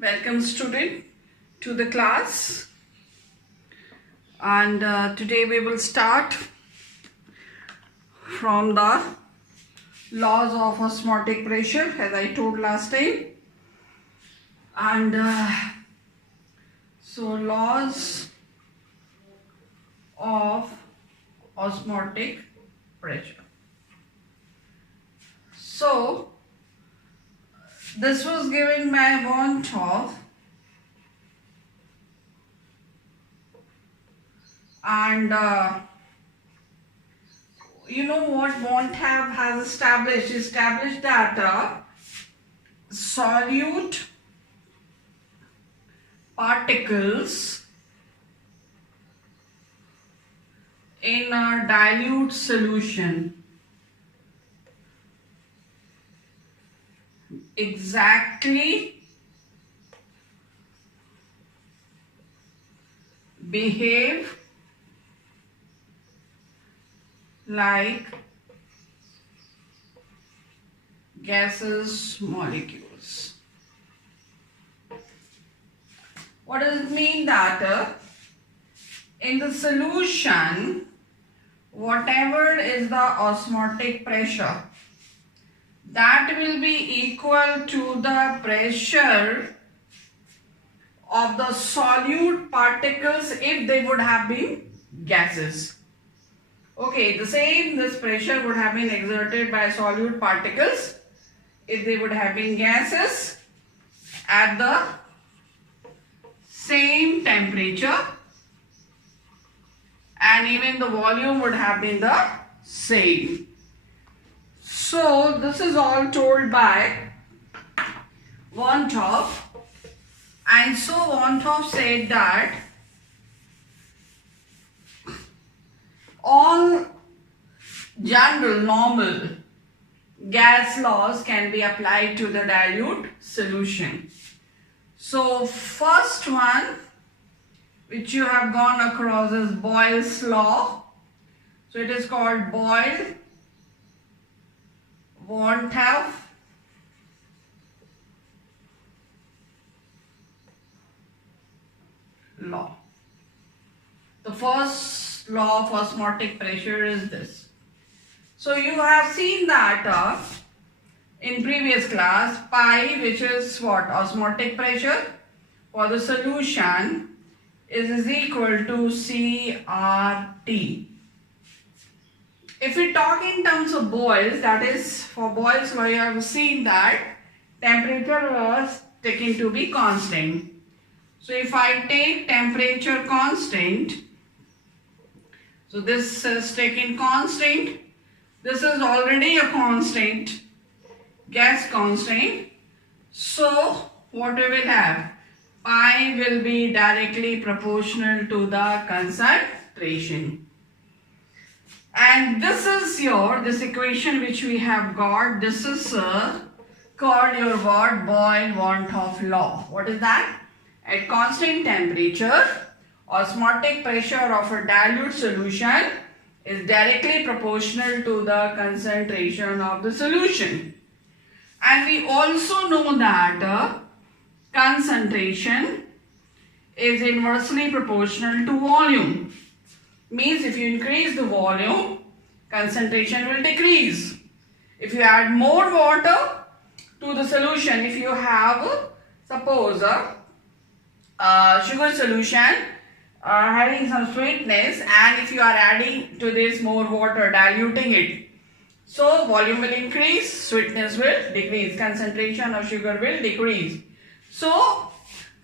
Welcome student to the class, and today we will start from the laws of osmotic pressure as I told last time. And so laws of osmotic pressure. So this was given by want of, and you know what want have has established that solute particles in a dilute solution exactly behave like gaseous molecules. What does it mean? That in the solution, whatever is the osmotic pressure, that will be equal to the pressure of the solute particles if they would have been gases. Okay, this pressure would have been exerted by solute particles if they would have been gases at the same temperature, and even the volume would have been the same. So this is all told by want of, and so want of said that all general normal gas laws can be applied to the dilute solution. So first one which you have gone across is Boyle's law. So it is called Boyle-Want of law. The first law of osmotic pressure is this. So you have seen that in previous class, pi, which is what? Osmotic pressure for the solution is equal to CRT. If we talk in terms of Boyle's, that is for Boyle's law, you have seen that temperature was taken to be constant. So if I take temperature constant, so this is taken constant, this is already a constant, gas constant. So what we will have? Pi will be directly proportional to the concentration. And this is this equation which we have got, this is called your what? Boyle-Want of law. What is that? At constant temperature, osmotic pressure of a dilute solution is directly proportional to the concentration of the solution. And we also know that concentration is inversely proportional to volume. Means if you increase the volume, concentration will decrease. If you add more water to the solution, if you have suppose a sugar solution having some sweetness, and if you are adding to this more water, diluting it, so volume will increase, sweetness will decrease, concentration of sugar will decrease. So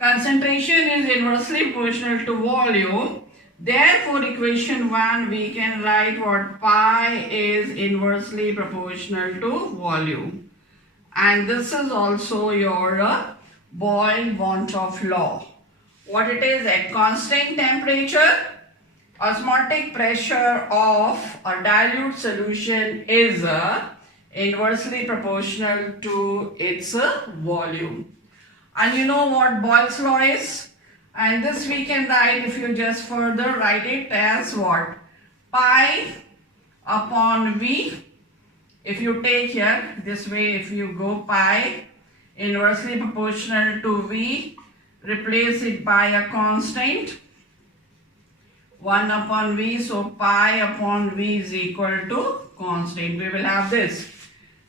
concentration is inversely proportional to volume. Therefore equation 1 we can write what? Pi is inversely proportional to volume. And this is also your Boyle-Want of law. What it is? At constant temperature, osmotic pressure of a dilute solution is inversely proportional to its volume. And you know what Boyle's law is? And this we can write, if you just further write it as what? Pi upon V. If you take here this way, if you go pi inversely proportional to V, replace it by a constant 1 upon V, so pi upon V is equal to constant. We will have this.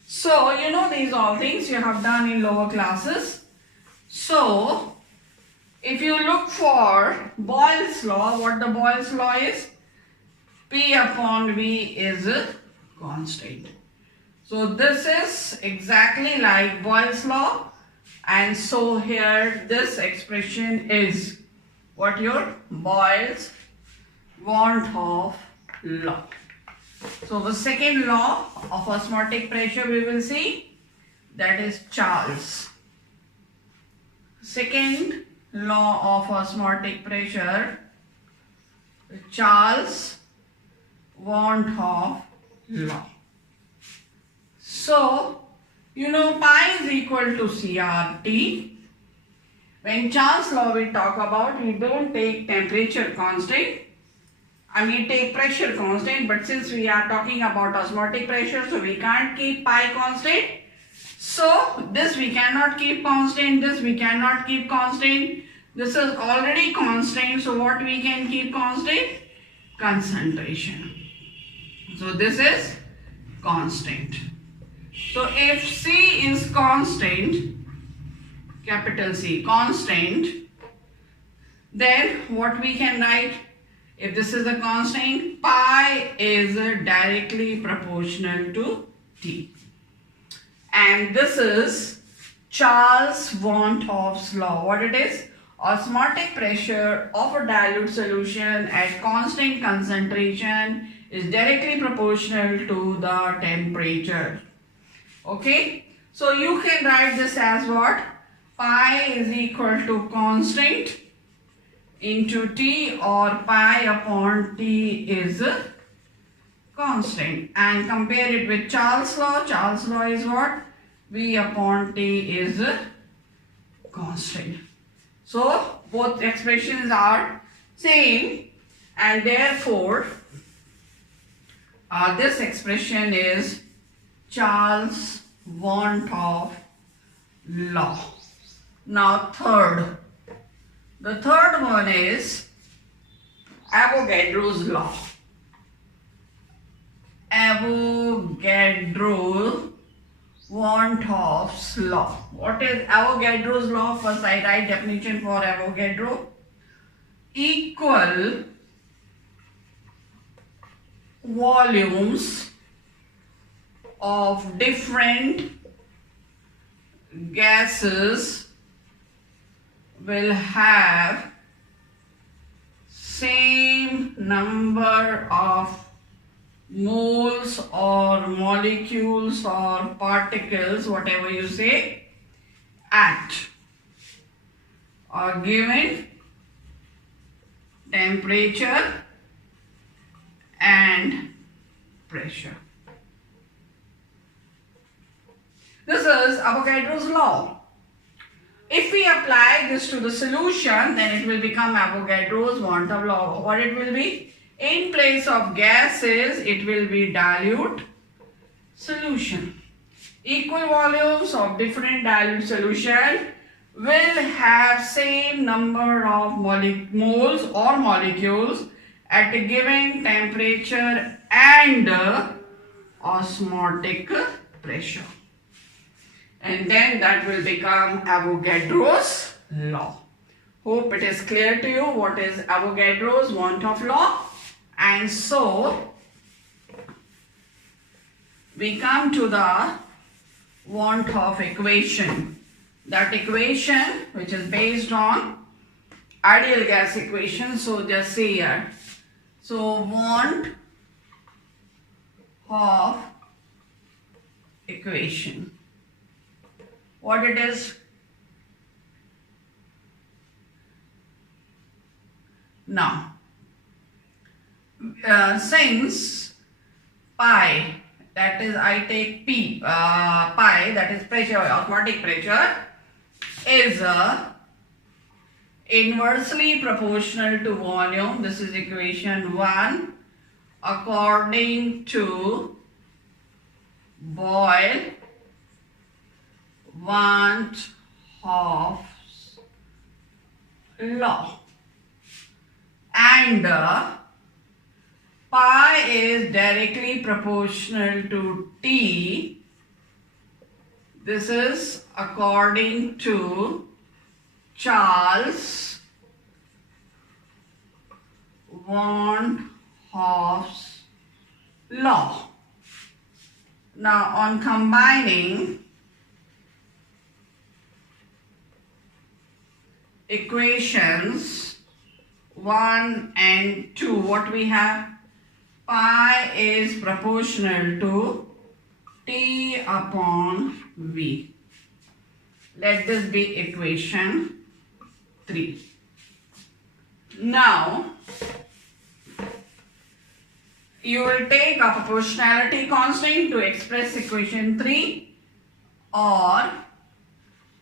So you know these all things you have done in lower classes. So if you look for Boyle's law, what the Boyle's law is? P upon V is a constant. So this is exactly like Boyle's law, and so here this expression is what your Boyle's want of law. So the second law of osmotic pressure we will see, that is Charles. Second law of osmotic pressure, Charles want of law. So you know pi is equal to CRT. When Charles law we talk about, we don't take temperature constant. Take pressure constant, but since we are talking about osmotic pressure, so we can't keep pi constant. So this we cannot keep constant, this we cannot keep constant. This is already constant, so what we can keep constant? Concentration. So this is constant. So if C is constant, capital C, constant, then what we can write? If this is a constant, pi is directly proportional to T. And this is Charles van 't Hoff's law. What it is? Osmotic pressure of a dilute solution at constant concentration is directly proportional to the temperature. Okay? So you can write this as what? Pi is equal to constant into T, or pi upon T is constant, and compare it with Charles law. Charles law is what? V upon T is constant. So both expressions are same, and therefore this expression is Charles van 't Hoff law. Now the third one is Avogadro's law. Avogadro van 't Hoff's law. What is Avogadro's law? First I write definition for Avogadro. Equal volumes of different gases will have same number of moles or molecules or particles, whatever you say, at a given temperature and pressure. This is Avogadro's law. If we apply this to the solution, then it will become Avogadro's van 't Hoff law. What it will be? In place of gases, it will be dilute solution. Equal volumes of different dilute solution will have same number of moles or molecules at a given temperature and osmotic pressure. And then that will become Avogadro's law. Hope it is clear to you what is Avogadro's van 't Hoff law. And so we come to the van 't Hoff equation. That equation which is based on ideal gas equation. So just say here. So van 't Hoff equation. What it is? Now, since pi, that is I take P, pi, that is pressure, osmotic pressure, is inversely proportional to volume. This is equation 1 according to Boyle Want Hoff's law, and pi is directly proportional to t. This is according to Charles Want Hoff's law. Now on combining equations 1 and 2, what we have? Pi is proportional to t upon v. Let this be equation 3. Now you will take a proportionality constant to express equation 3, or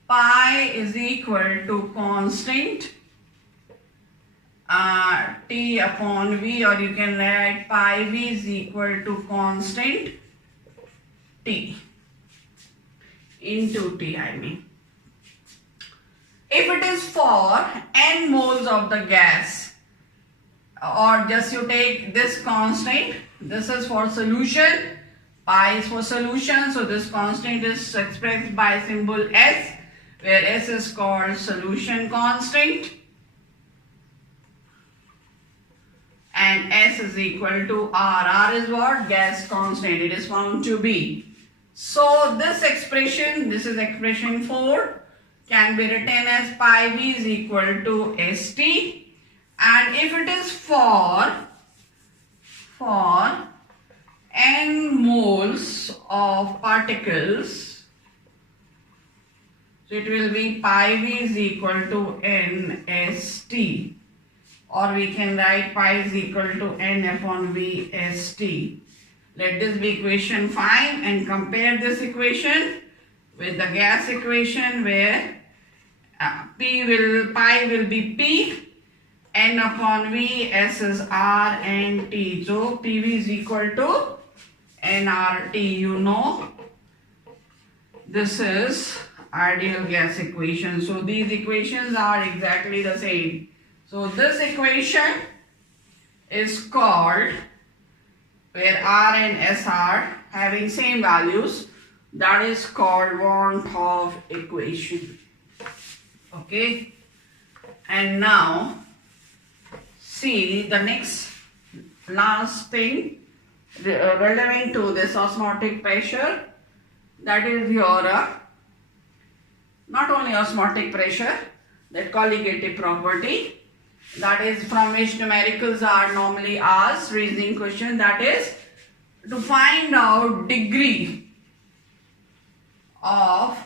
pi is equal to constant t upon v, or you can write pi v is equal to constant t into t, I mean. If it is for n moles of the gas, or just you take this constant, this is for solution, pi is for solution, so this constant is expressed by symbol S, where S is called solution constant, and S is equal to R. R is what? Gas constant. It is found to be. So this expression, this is expression 4, can be written as pi v is equal to St. And if it is for n moles of particles, so it will be pi v is equal to Nst, or we can write pi is equal to n upon v St. Let this be equation 5 and compare this equation with the gas equation, where pi will be P, n upon v, S is R and T. So PV is equal to nRT. You know, this is ideal gas equation. So these equations are exactly the same. So this equation is called, where R and S are having same values, that is called Want Hoff equation. Okay, and now see the next last thing relevant to this osmotic pressure, that is your not only osmotic pressure, that colligative property, that is from which numericals are normally asked, reasoning question, that is to find out degree of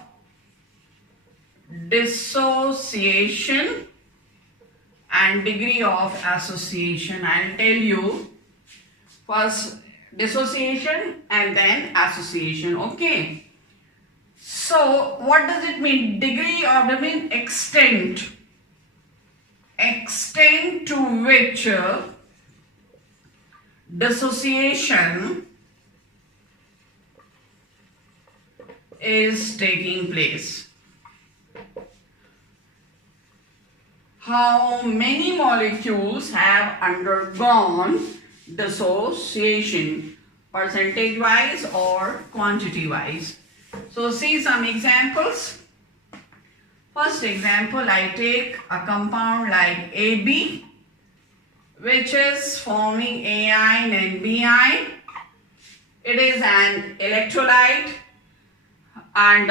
dissociation and degree of association. I'll tell you first dissociation and then association. Okay, so what does it mean? Degree of the mean extent to which dissociation is taking place. How many molecules have undergone dissociation, percentage wise or quantity wise? So see some examples. First example, I take a compound like AB, which is forming anion and BiN. It is an electrolyte and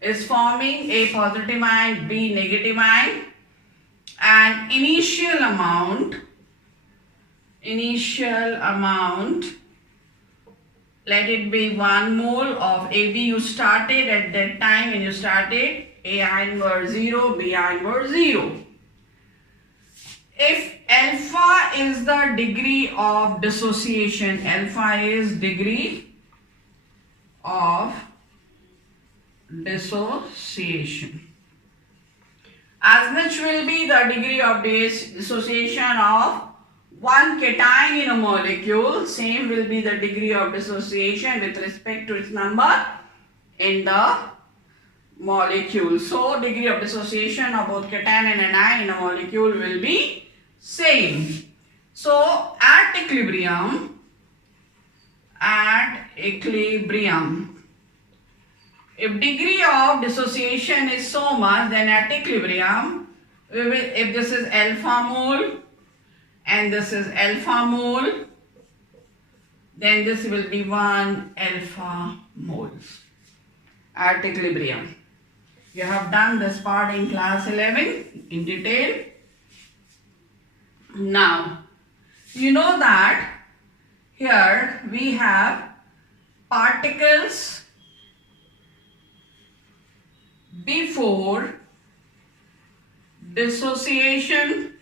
is forming A positive ion, B negative ion, and initial amount, let it be 1 mole of AB. You started at that time when you started, A ion were 0, B ion were 0. If alpha is the degree of dissociation, alpha is degree of dissociation, as much will be the degree of dissociation of one cation in a molecule, same will be the degree of dissociation with respect to its number in the molecule. So degree of dissociation of both cation and anion in a molecule will be same. So at equilibrium, if degree of dissociation is so much, then at equilibrium, if this is alpha mole and this is alpha mole, then this will be 1 alpha moles at equilibrium. You have done this part in class 11 in detail. Now, you know that here we have particles before dissociation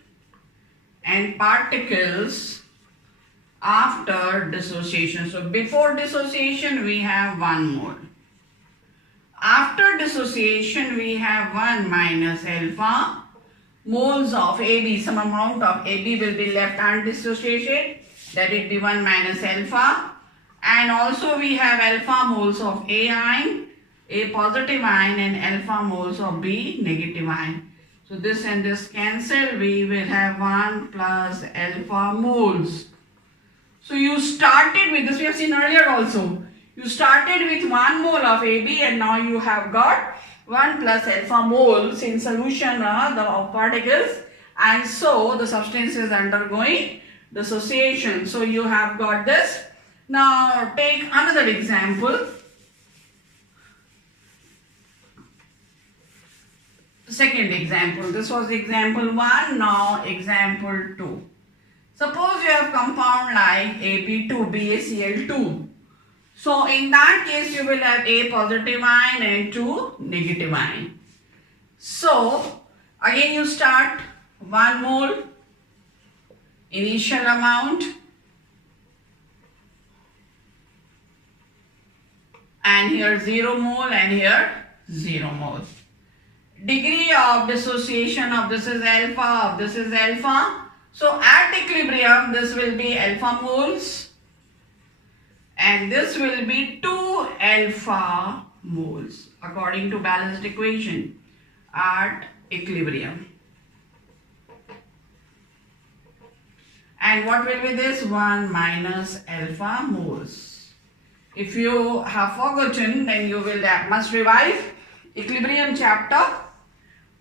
and particles after dissociation. So before dissociation we have 1 mole. After dissociation we have 1 minus alpha moles of AB. Some amount of AB will be left undissociated, that it be 1 minus alpha. And also we have alpha moles of A ion, A positive ion, and alpha moles of B negative ion. So this and this cancel, we will have 1 plus alpha moles. So you started with this, we have seen earlier also. You started with 1 mole of AB and now you have got 1 plus alpha moles in solution of particles, and so the substance is undergoing dissociation. So you have got this. Now take another example. Second example. This was example 1, now example 2. Suppose you have compound like AB2, BaCl2. So in that case you will have A positive ion and 2 negative ion. So again you start 1 mole initial amount and here 0 mole and here 0 mole. Degree of dissociation of this is alpha, of this is alpha. So at equilibrium this will be alpha moles and this will be 2 alpha moles according to balanced equation at equilibrium. And what will be this? 1 minus alpha moles. If you have forgotten, then you will must revise equilibrium chapter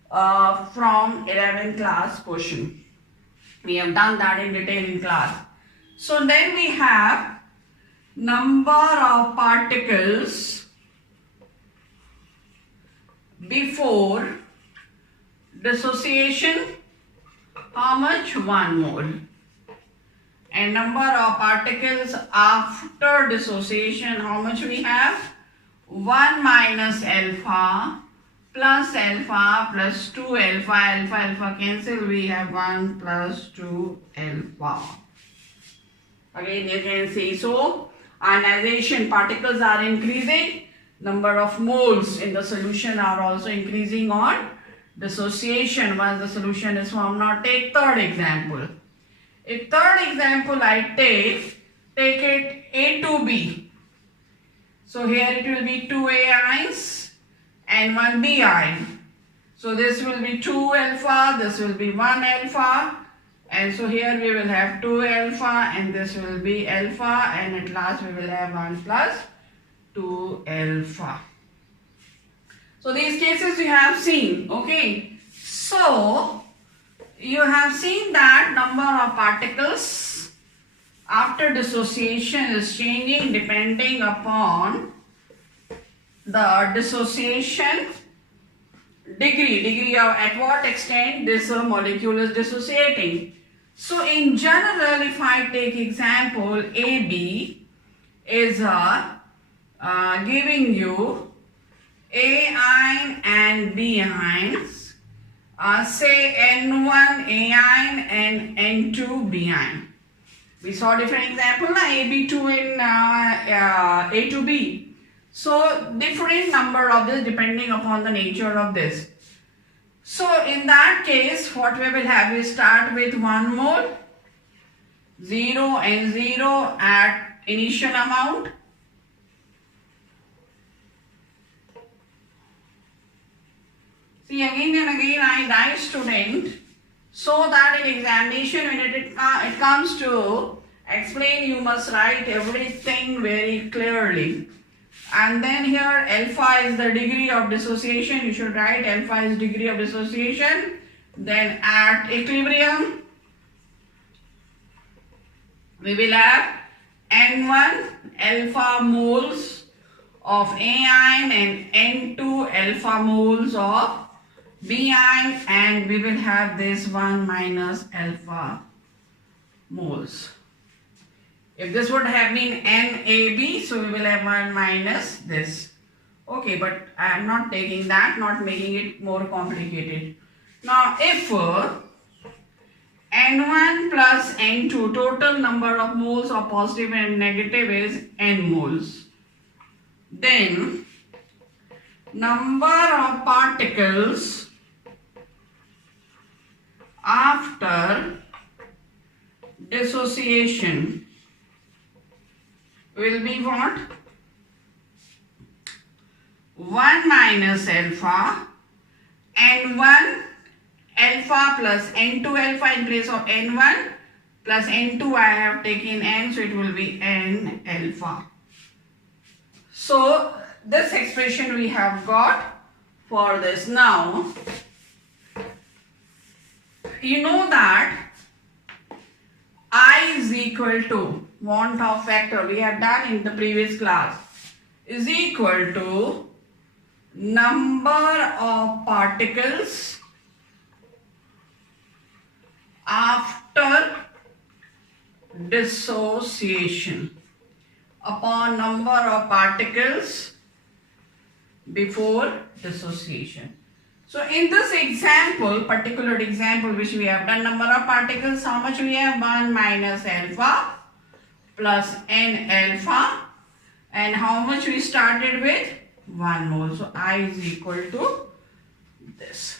from 11th class question. We have done that in detail in class. So then we have number of particles before dissociation, how much? 1 mole. And number of particles after dissociation, how much we have? 1 minus alpha plus alpha plus 2 alpha, alpha cancel, we have 1 plus 2 alpha. Again you can see, so ionization particles are increasing, number of moles in the solution are also increasing on dissociation once the solution is formed. Now take third example. If third example I take it A to B. So here it will be 2 A ions and 1 B ion. So this will be 2 alpha, this will be 1 alpha, and so here we will have 2 alpha and this will be alpha, and at last we will have 1 plus 2 alpha. So these cases you have seen, okay. So you have seen that number of particles after dissociation is changing depending upon the dissociation degree of at what extent this molecule is dissociating. So in general, if I take example AB is giving you A ion and B ions, say N1 A ion and N2 B ion. We saw different example, AB2 in A to B. So different number of this depending upon the nature of this. So in that case, what we will have, we start with 1 mole, 0 and 0 at initial amount. See, again and again I guide student so that in examination when it comes to explain, you must write everything very clearly. And then here alpha is the degree of dissociation. You should write alpha is degree of dissociation. Then at equilibrium, we will have N1 alpha moles of A ion and N2 alpha moles of B ion, and we will have this 1 minus alpha moles. If this would have been NAB, so we will have 1 minus this. Okay, but I am not taking that, not making it more complicated. Now, if N1 plus N2, total number of moles of positive and negative is N moles, then number of particles after dissociation will be what? 1 minus alpha, N1 alpha plus N2 alpha in place of N1 plus N2 I have taken N, so it will be N alpha. So this expression we have got for this. Now, you know that I is equal to want of factor we have done in the previous class is equal to number of particles after dissociation upon number of particles before dissociation. So in this example, particular example which we have done, number of particles, how much we have? 1 minus alpha plus N alpha, and how much we started with? 1 mole. So I is equal to this.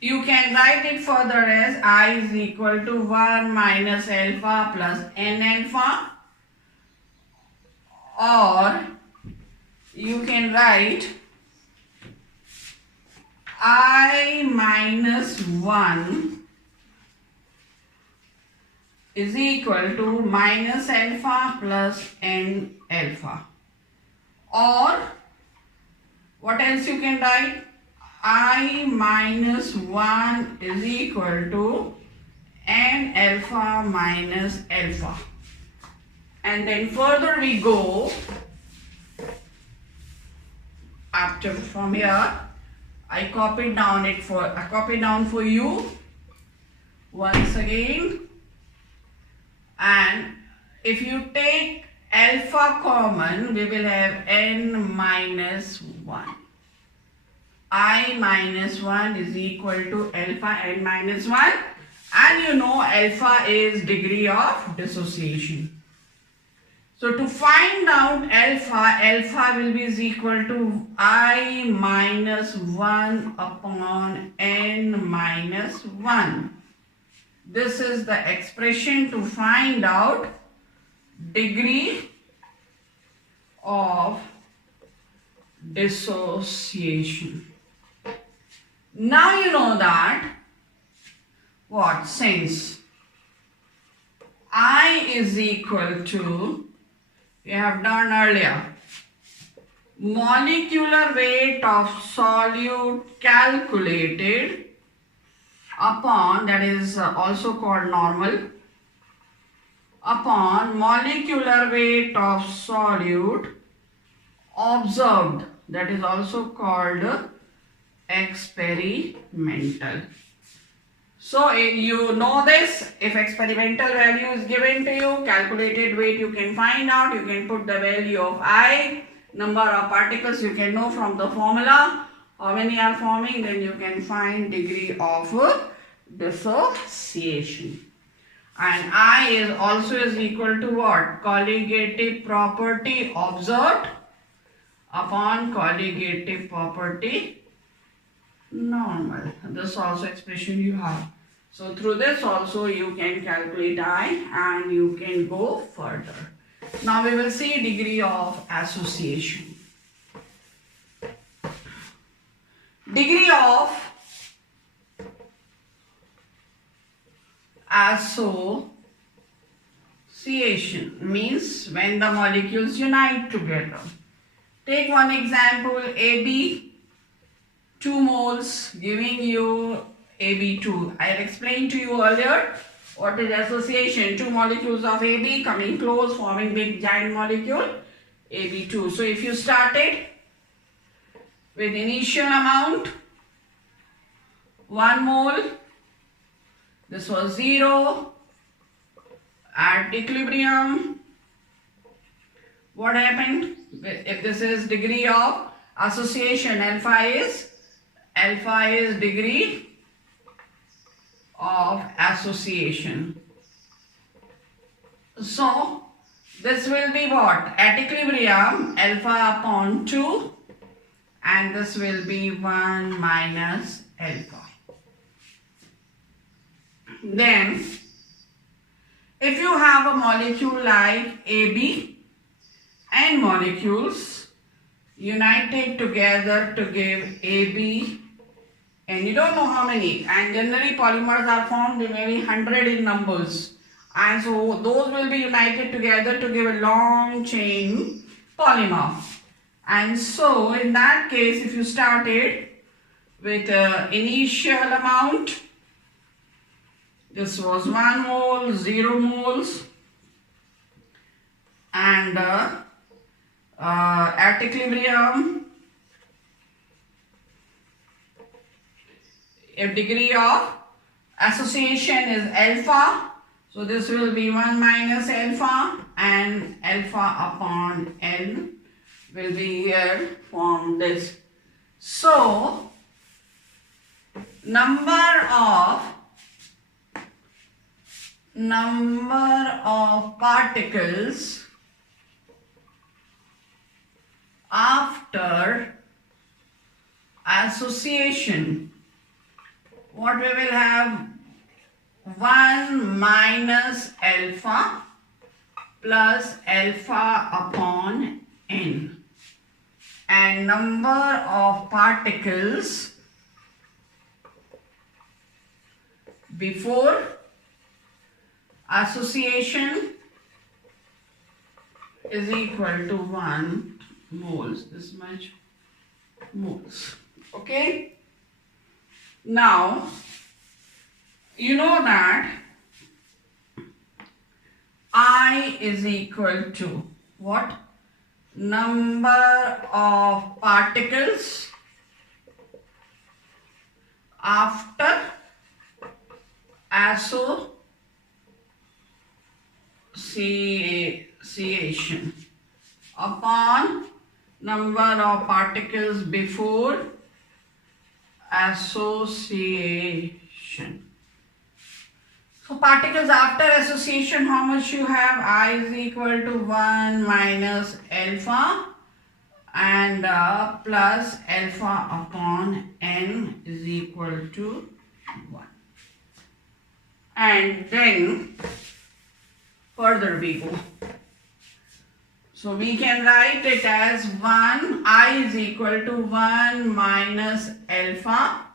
You can write it further as I is equal to 1 minus alpha plus N alpha, or you can write I minus 1 is equal to minus alpha plus N alpha, or what else you can write? I minus 1 is equal to N alpha minus alpha. And then further we go, after from here I copied down for you once again, and if you take alpha common, we will have N minus 1. I minus 1 is equal to alpha N minus 1, and you know alpha is degree of dissociation. So to find out alpha will be is equal to I minus 1 upon N minus 1. This is the expression to find out degree of dissociation. Now you know that what? Since I is equal to, we have done earlier, molecular weight of solute calculated upon, that is also called normal, upon molecular weight of solute observed, that is also called experimental. So you know this, if experimental value is given to you, calculated weight you can find out, you can put the value of I, number of particles you can know from the formula, how many are forming, then you can find degree of dissociation. And I is also is equal to what? Colligative property observed upon colligative property normal. This also expression you have. So through this also you can calculate I and you can go further. Now we will see degree of association. Degree of association means when the molecules unite together. Take one example, AB, 2 moles, giving you AB2. I had explained to you earlier what is association. 2 molecules of AB coming close, forming big giant molecule, AB2. So if you started with initial amount 1 mole, this was 0, at equilibrium, what happened? If this is degree of association, alpha is degree of association. So this will be what? At equilibrium, alpha upon 2, and this will be 1 minus alpha. Then if you have a molecule like AB, and molecules united together to give AB, and you don't know how many, and generally polymers are formed, they may be 100 in numbers, and so those will be united together to give a long chain polymer. And so in that case, if you started with initial amount, this was 1 mole, 0 moles, and at equilibrium, if degree of association is alpha, so this will be 1 minus alpha, and alpha upon N will be here from this. So number of particles after association, what we will have, 1 minus alpha plus alpha upon N, and number of particles before association is equal to 1 moles, this much moles. Okay, now you know that I is equal to what? Number of particles after association upon number of particles before association. So particles after association, how much you have? I is equal to 1 minus alpha and plus alpha upon N is equal to 1. And then further we go. So we can write it as 1, I is equal to 1 minus alpha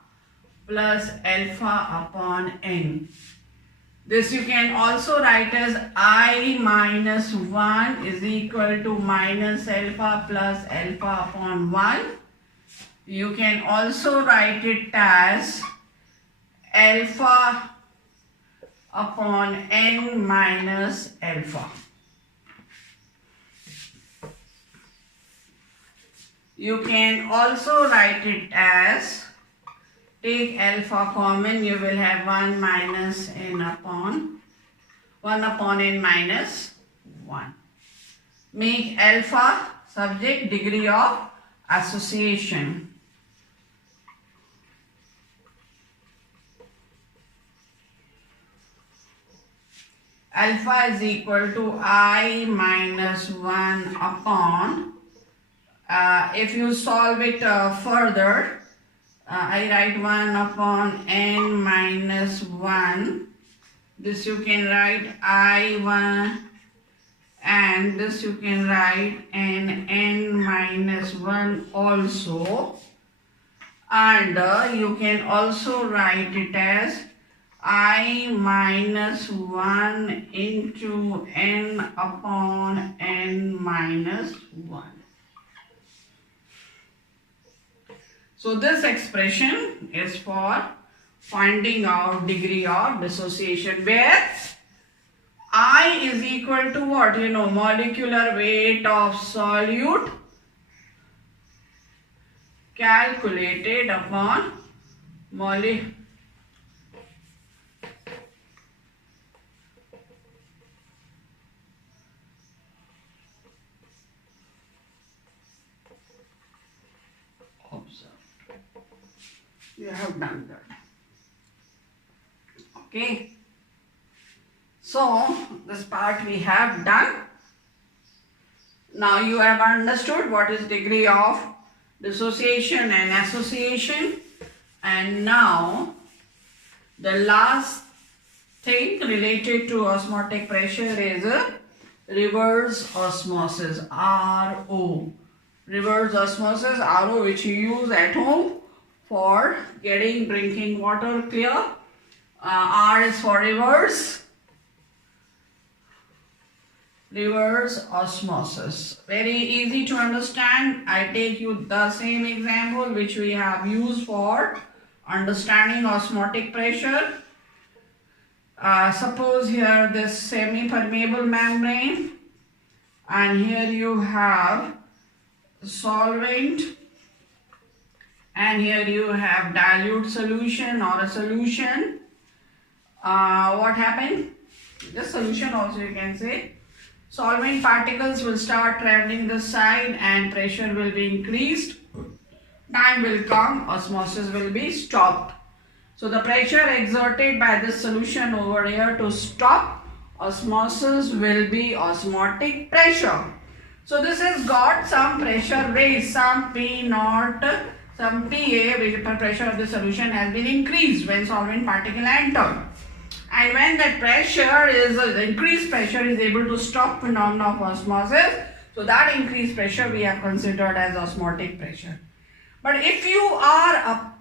plus alpha upon N. This you can also write as I minus 1 is equal to minus alpha plus alpha upon 1. You can also write it as alpha upon N minus alpha. You can also write it as, take alpha common, you will have 1 minus N upon 1 upon N minus 1. Make alpha subject degree of association. Alpha is equal to I minus 1 upon, if you solve it further, I write 1 upon N minus 1. This you can write I1, and this you can write N minus 1 also. and you can also write it as I minus 1 into n upon n minus 1. So this expression is for finding out degree of dissociation, where I is equal to what? You know, molecular weight of solute calculated upon you have done that. Okay. So this part we have done. Now you have understood what is degree of dissociation and association, and now the last thing related to osmotic pressure is a reverse osmosis, RO. Reverse osmosis, RO, which you use at home for getting drinking water clear. R is for reverse osmosis. Very easy to understand. I take you the same example which we have used for understanding osmotic pressure. Suppose here this semi-permeable membrane, and here you have solvent, and here you have dilute solution or a solution. What happened? This solution also you can say. Solvent particles will start traveling this side and pressure will be increased. Time will come, osmosis will be stopped. So the pressure exerted by this solution over here to stop osmosis will be osmotic pressure. So this has got some pressure raised, some P naught, some PA, which the pressure of the solution has been increased when solvent particle entered. And when that pressure is, increased pressure is able to stop phenomena of osmosis, so that increased pressure we have considered as osmotic pressure. But if you are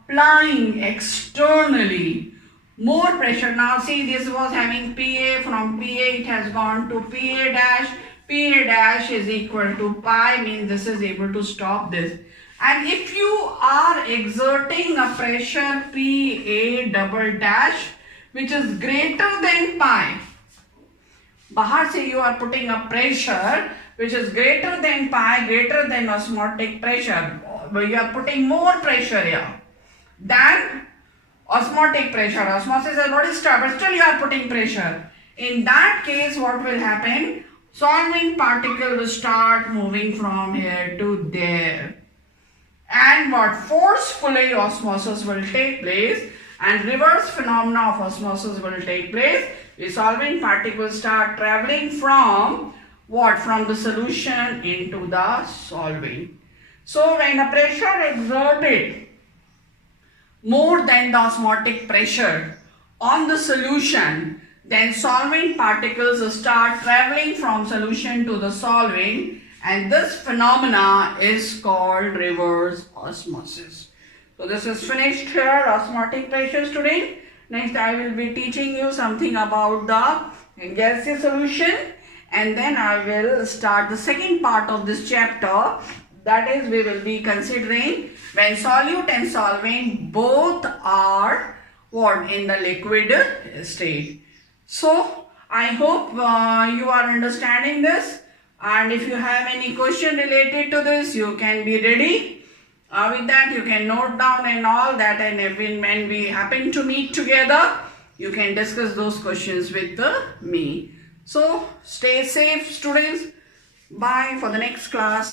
applying externally more pressure, now see this was having PA, from PA it has gone to PA dash, PA dash is equal to pi, means this is able to stop this. And if you are exerting a pressure PA double dash, which is greater than pi, bahar se you are putting a pressure which is greater than pi, greater than osmotic pressure, you are putting more pressure here than osmotic pressure. Osmosis has already stopped, but still you are putting pressure. In that case, what will happen? Solvent particle will start moving from here to there, and what? Forcefully osmosis will take place, and reverse phenomena of osmosis will take place. The solvent particles start traveling from what? From the solution into the solvent. So when the pressure exerted more than the osmotic pressure on the solution, then solvent particles start traveling from solution to the solvent, and this phenomena is called reverse osmosis. So this is finished here, osmotic pressure, student. Next I will be teaching you something about the gaseous solution, and then I will start the second part of this chapter. That is, we will be considering when solute and solvent both are what? In the liquid state. So I hope you are understanding this, and if you have any question related to this, you can be ready. With that, you can note down and all that, and when we happen to meet together, you can discuss those questions with me. So stay safe, students. Bye for the next class.